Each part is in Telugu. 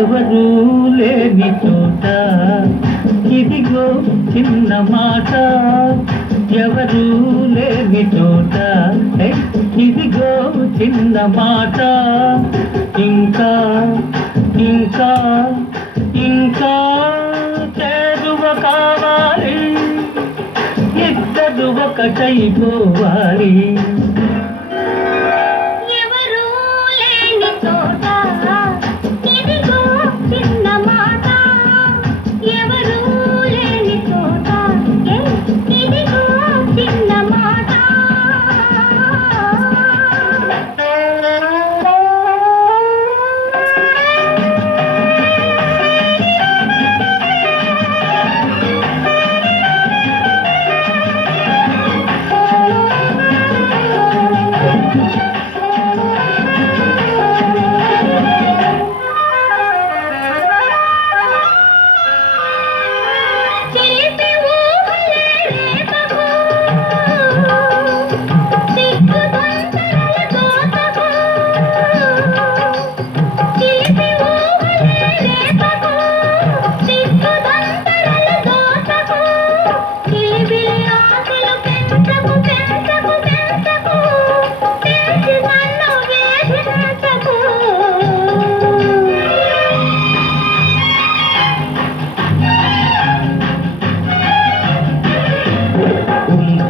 ఎవరూ లేని చోట ఇదిగో చిన్న మాట, ఎవరూ లేని చోట ఇదిగో చిన్న మాట. ఇంకా ఇంకా ఇంకా చేరువ కావాలి, ఇద్దరు ఒకటైపోవాలి.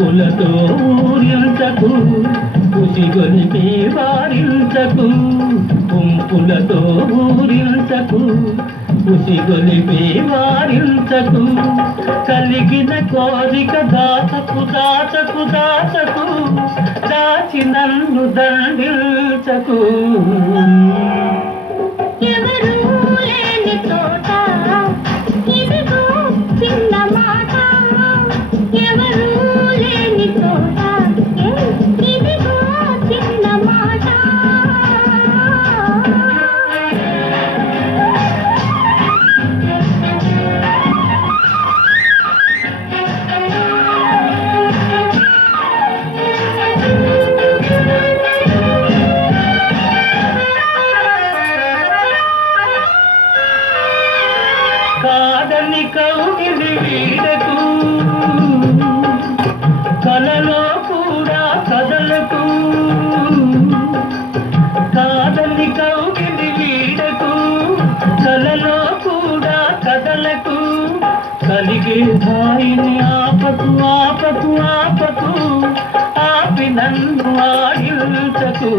పులతో ఊరించకు, ఉసిగొలిపి వారించకు. పుంపులతో ఊరించకు, ఉసిగొలిపి వారించకు. కలిగిన కోరిక దాచకు దాచకు దాచకు, దాచి నన్ను దండించకు. కాదని కౌగిలి వీడకు, కలలో కూడా కదలకు. కాదని కౌగిలి వీడకు, కలలో కూడా కదలకు. కలిగే హాయిని ఆపకు ఆపకు ఆపకు, ఆపి నన్ను ఆడించకు.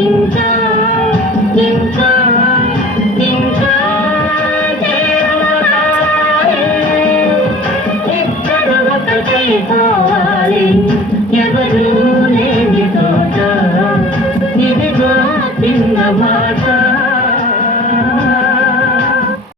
ఇంకా ఇంకా ఇంకా ఇద్దరు ఒకటైపోవాలి.